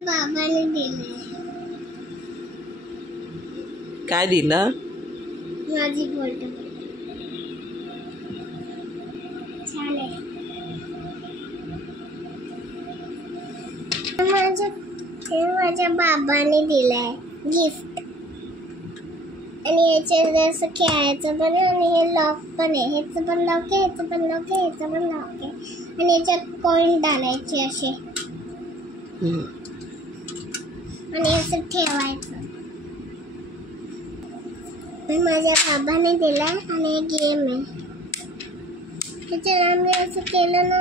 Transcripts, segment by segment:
बाबाने दिले. काय दिलं? माझी फोटो छान आहे. माझ्या बाबाने दिलंय गिफ्ट. आणि याच्यात असं खेळायचं पण आहे आणि हे लॉक पण आहे. ह्याचं पण लॉक आहे, ह्याचं पण लॉक आहे, ह्याचं पण लॉक आहे. आणि याच्यात कॉइन टाकायचे असे आणि असं ठेवायचं. माझ्या बाबाने दिलाय आणि हे गेम आहे. त्याच्यात आम्ही असं केलं ना,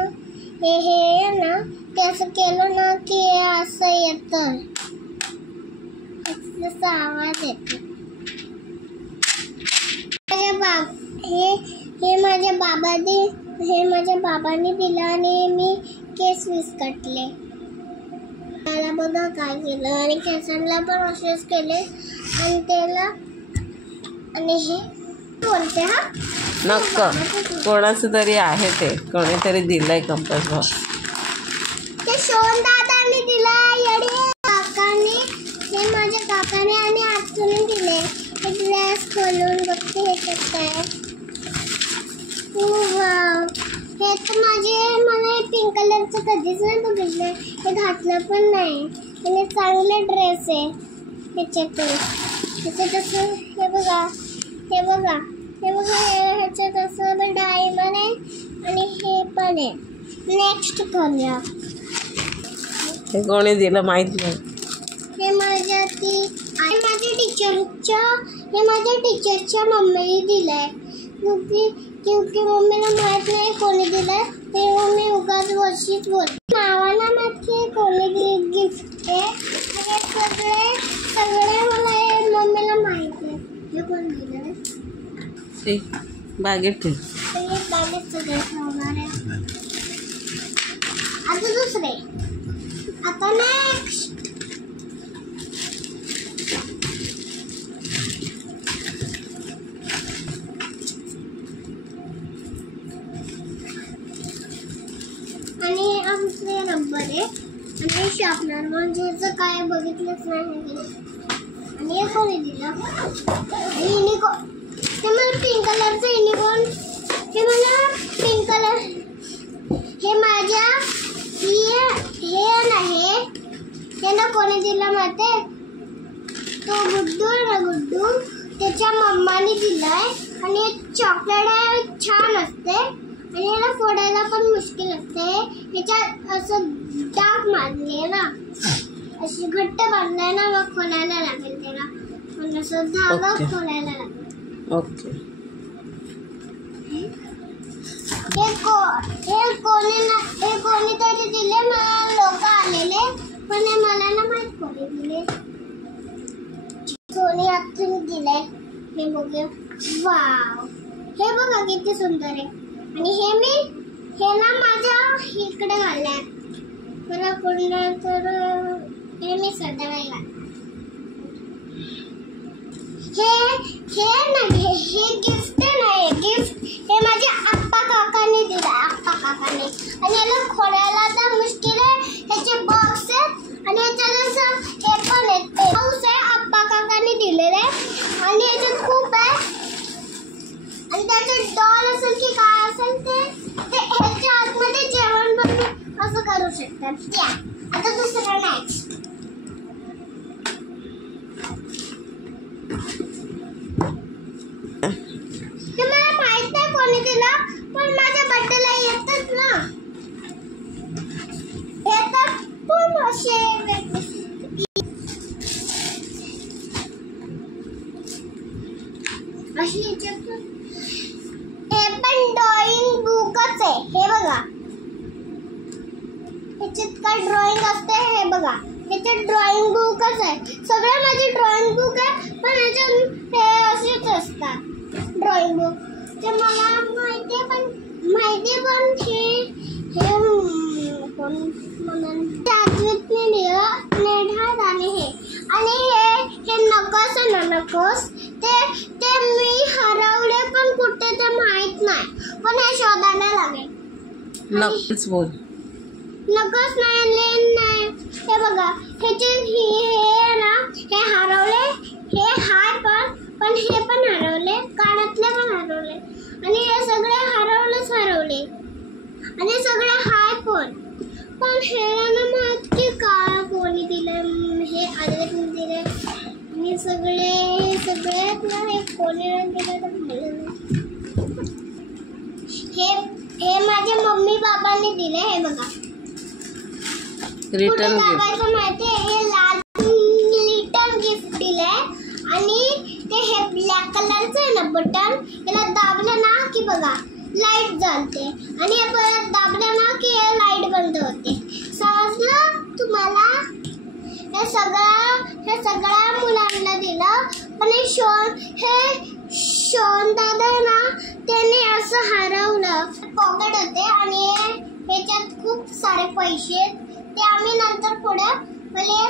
हे ना, ते असं केलं ना की असं येतं, जसा आवाज येतो. हे माझ्या बाबाने दिलं आणि मी केस विस्कटले. त्याला बघा काय केलं. आणि केसांना पण असेच केले. आणि त्याला आणि हे बोलते हा नक्क कोणाचं तरी आहे, ते कोणीतरी दिलंय कंपास बॉक्स. ते शोन दादाने दिलाय. येडे काकाने, हे माझ्या काकाने आणि आजूने दिले. हे ग्लास खोलून बघते ह्याच्यात काय. वाव, हे तर मला हे पिंक कलरचं कधीच नाही बघितलं. हे घातलं पण नाही. आणि चांगले ड्रेस आहे ह्याच्यात असं. हे बघा, हे बघा, हे बघा, ह्याच्यात असं डायमंड आहे आणि हे पण आहे. नेक्स्ट करूया. हे कोणी दिलं माहित नाही. हे माझ्या टीचरच्या मम्मीने दिलंय. क्योंकि मम्मीला माहित नाही कोणी दिलंय. ते मम्मी उगाच वर्षीच बोलते. नावाला नक्की कोणी गिफ्ट आहे. सगळे मला मम्मीला माहित आहे. हे कोण दिलं ते बागेत ठेव. बागेत सगळे ठेवणार आहे. आता दुसरे. आता नेक्स्ट. आणि आमचे रबर आहे आणि शार्पनर, म्हणजे काय बघितलंच नाही. आणि हे कोणी दिलं? युनिकॉर्न. हे मला पिंक कलरचं युनिकॉर्न. हे मला पिंक कलर. हे माझ्या हे नाही. हे ना कोणी दिलं माहिती? तो गुड्डू त्याच्या मम्माने दिलाय. आणि चॉकलेट आहे, छान असते. आणि याला फोडायला पण मुश्किल असते. ह्याच्यात असं डाग मारले ना, अशी घट्ट बांधलाय ना, मग खोलायला लागेल त्याला. पण असं धागा खोलायला लागेल. ओके. हे कोणीतरी दिले. मला लोक आलेले, पण हे मला ना माहित कोणी दिले. कोणी आतून दिले. हे बघूया. वाव, हे बघा किती सुंदर आहे. आणि हे ना माझ्या इकडे घाललंय. मला कोणला तर हे मी सध्या नाही घालणार. हे गिफ्ट नाही. गिफ्ट हे माझ्या आप्पा काकाने दिलं. आप्पा काकाने. आणि याला खोलायला तर मुश्किल आहे. ह्याचे बॉक्स आहेत आणि ह्याच्यात हे पण आहे, पाऊस आहे. आप्पा काकाने दिलेलं आहे. आणि ह्याच्यात खूप आहे. आणि त्याच्यात डॉल असेल की काय असेल ते ह्याच्या आतमध्ये जेवण बनवून असं करू शकतात. आता दुसरं नेक्स्ट. ते मला माहित नाही कोणी दिलं, पण माझ्या बर्थडेला येतच ना. हे तर पण असे हे पण ड्रॉइंग बुकच आहे. हे बघा, ह्याच्यात काय ड्रॉइंग असते. हे बघा, ह्याच्यात ड्रॉइंग बुकच आहे. सगळे माझे ड्रॉइंग बुक आहे, पण ह्याच्यात हे असेच असतात ड्रॉइंग बुक. ते मला माहिती पण हे नकोस ते मी हरवले, पण कुठे ते माहित नाही. पण हे शोधायला लागेल. नकोच बोल. नकोस नाही. हे बघा, हे ना हे हरवले, हे हाय पण हे पण हरवले, कानातले पण हरवले आणि हे सगळे हरवले आणि सगळे हाय पण हे ना माहित की का कोणी दिलं, हे आदिवासीने दिले आणि सगळे ना हे कोणी दिलं तर माहित नाही. हे माझ्या मम्मी बाबांनी दिले. हे बघा रिटर्न गिफ्ट. माहिती हे लाल रिटर्न गिफ्ट दिलंय आणि ते हे ब्लॅक कलरचं आहे ना बटन, याला दाबलं ना की बघा लाईट जळते आणि हे परत दाबलं ना की हे लाईट बंद होते. समजलं तुम्हाला? हे सगळ्या मुलांना दिलं. पण हे शोन दादा ना त्याने असं हरवलं. पॉकेट होते आणि ह्याच्यात खूप सारे पैसे, ते आम्ही नंतर पुढे मला